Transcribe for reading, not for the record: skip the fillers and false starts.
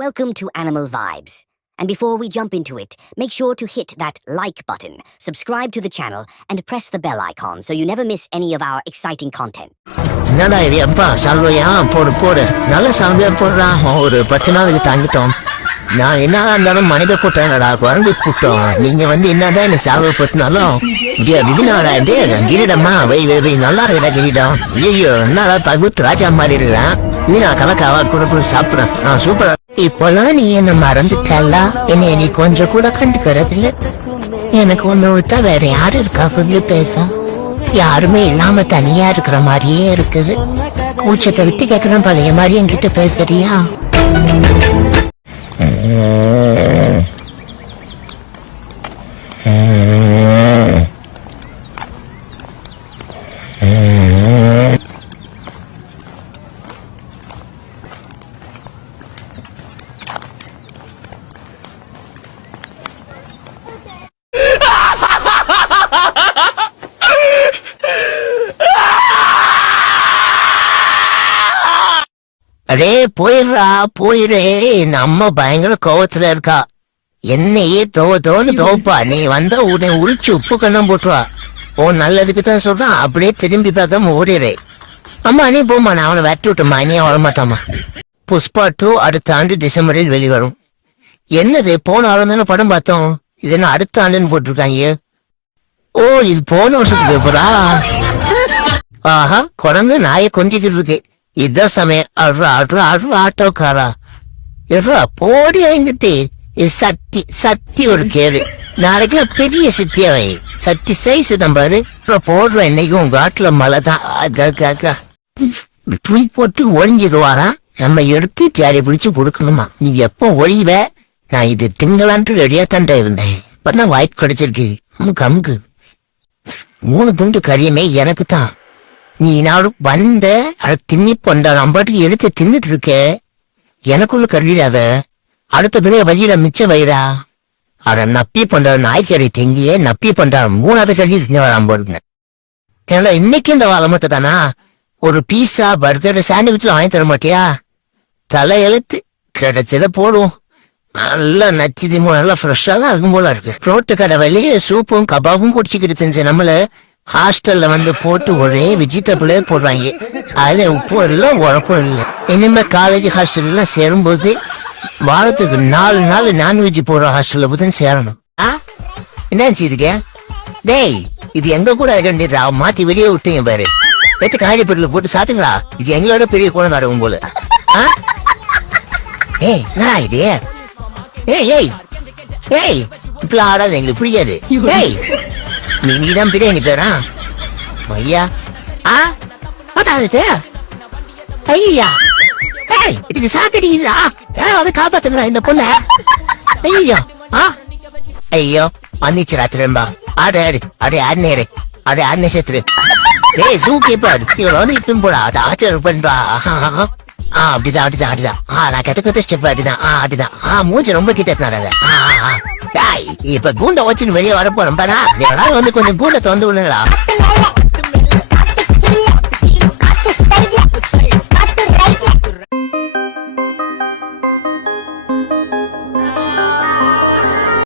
Welcome to Animal Vibes. And before we jump into it, make sure to hit that like button, subscribe to the channel, and press the bell icon so you never miss any of our exciting content. என்னடா இது அப்பா சால்வையா போடு நல்ல சால்வையா போடுறா ஒரு 10 நாளுக்கு தாங்கிட்டோம். நான் என்னதான் இருந்தாலும் மனித கூட்டம்டா குழந்தை கூட்டம். நீங்க என்னதான் என்ன சால்வை பத்தினாலும் விதினாடா கிரீடம்மா வை நல்லா இருக்கா கிரீடம். ஐயோ என்னடா பகுத்து ராஜா மாதிரி இருக்கிறேன். நான் கலக்காவா கூட சாப்பிடுறேன். சூப்பரா இப்பெல்லாம் நீ என்ன மறந்துட்டல்ல. என்னை நீ கொஞ்சம் கூட கண்டுக்கிறது இல்ல. எனக்கு ஒண்ணு விட்டா வேற யாரு இருக்கா சொல்லி பேச? யாருமே இல்லாம தனியா இருக்கிற மாதிரியே இருக்குது. கூச்சத்தை விட்டு கேக்குறேன் பழைய மாதிரி என்கிட்ட பேசுறியா? அதே போயிரு. நம்ம பயங்கர கோவத்துல இருக்கா. என்னையே தோன்னு தோப்பா. நீ வந்தா உன்னை உரிச்சு உப்பு கண்ணம் போட்டுவா. ஓ நல்லதுக்கு தான் சொல்றான். அப்படியே திரும்பி பார்க்காம ஓடிடு. அம்மா நீ போமா, நான் அவனை வெட்டி விட்டோம்மா. நீ வரமாட்டாமா. புஷ்பா 2 அடுத்த ஆண்டு டிசம்பரில் வெளிவரும். என்னது போன ஆண்டு தானே படம் பார்த்தோம். இது என்ன அடுத்த ஆண்டுன்னு போட்டிருக்காங்க. ஓ இது போன வருஷத்துக்கு பேப்பரா? ஆஹா குழந்தை நாயை கொஞ்சிக்கிட்டு இருக்கு. இதான் சமயம். ஆட்டோக்காரா எட்ரா போடி வாங்கிட்டு சட்டி ஒரு கேடு. நாளைக்கு பெரிய சித்தியாவை சட்டி சைஸ் தான் பாரு. போடுற இன்னைக்கு உங்க ஆட்டுல மழை தான். துணி போட்டு ஒழிஞ்சிடுவாரா? நம்ம எடுத்து தேடி பிடிச்சு கொடுக்கணுமா? நீ எப்போ ஒழிவ? நான் இது திங்களான்ட்டு ரெடியா தாண்டா இருந்தேன். இப்பதான் வாய்ப்பு கிடைச்சிருக்கு. அமுக்கு 3 துண்டு கறியுமே எனக்கு தான். நீ நாளும் வந்த அதை தின்னி பொண்டா நம்பாட்டுக்கு எடுத்து தின்னுட்டு இருக்க. எனக்குள்ள கருவிடாத. அடுத்த பிறகு வழியில மிச்ச வயிறா அட நப்பி பண்ற நாய்க்கறி தெங்கியே நப்பி பண்ற 3வது கருவி போடுங்க. ஏன்னா இன்னைக்கு இந்த வாழை மட்டும் தானா? ஒரு பீஸா பர்கர் சாண்ட்விச்ல வாங்கி தர மாட்டியா? தலை எழுத்து கிடைச்சத போடுவோம். நல்லா நச்சு நல்லா ஃப்ரெஷ்ஷா தான் இருக்கும் போல இருக்கு. ரோட்டு கடை வெளியே சூப்பும் கபாபும் குடிச்சுக்கிட்டு தெரிஞ்ச நம்மள ஹாஸ்டல்ல போட்டு ஒரே வெஜிடபிளே போடுறாங்க. அதுல உப்பும் இல்லை உழப்பும் இல்லை. இனிமே காலேஜ் ஹாஸ்டல்ல சேரும்போது வாரத்துக்கு 4 நாள் நான்வெஜ் போடுற ஹாஸ்டல்ல போய் சேரணும். என்ன இதுக்கு டேய் இது எங்க கூட ஐடென்டிட்டா மாத்தி வெளியே விட்டீங்க பாரு. எடுத்து காய்கறி பொருள் போட்டு சாத்துங்களா? இது எங்களோட பெரிய கூட நடக்கும் போல. ஏய் என்னடா இது? ஏய் இப்பெல்லாம் ஆடாது, எங்களுக்கு புரியாது. ஏய் நீதான் பிரியாணி பேரா ஐயா? ஐயா இதுக்கு சாப்பிட்டீங்களா? யாராவது காப்பாத்துங்களா இந்த பொண்ண? ஐயோ ஐயோ மன்னிச்சுரா திரும்ப. அடே சேர்த்துரு. ஏய் சூ கேப்பாரு இவன் இப்பயும் போடா. ஆச்சர் பண்றா. அப்படிதான் நான் கத்த ஸ்டெப் அப்படிதான். மூச்சு ரொம்ப கிட்ட இருந்தாரு. இப்ப கூண்ட வச்சுன்னு வெளியே வர போறேன் பாரா. கொஞ்சம் கூண்ட தொண்டு விடுங்களா?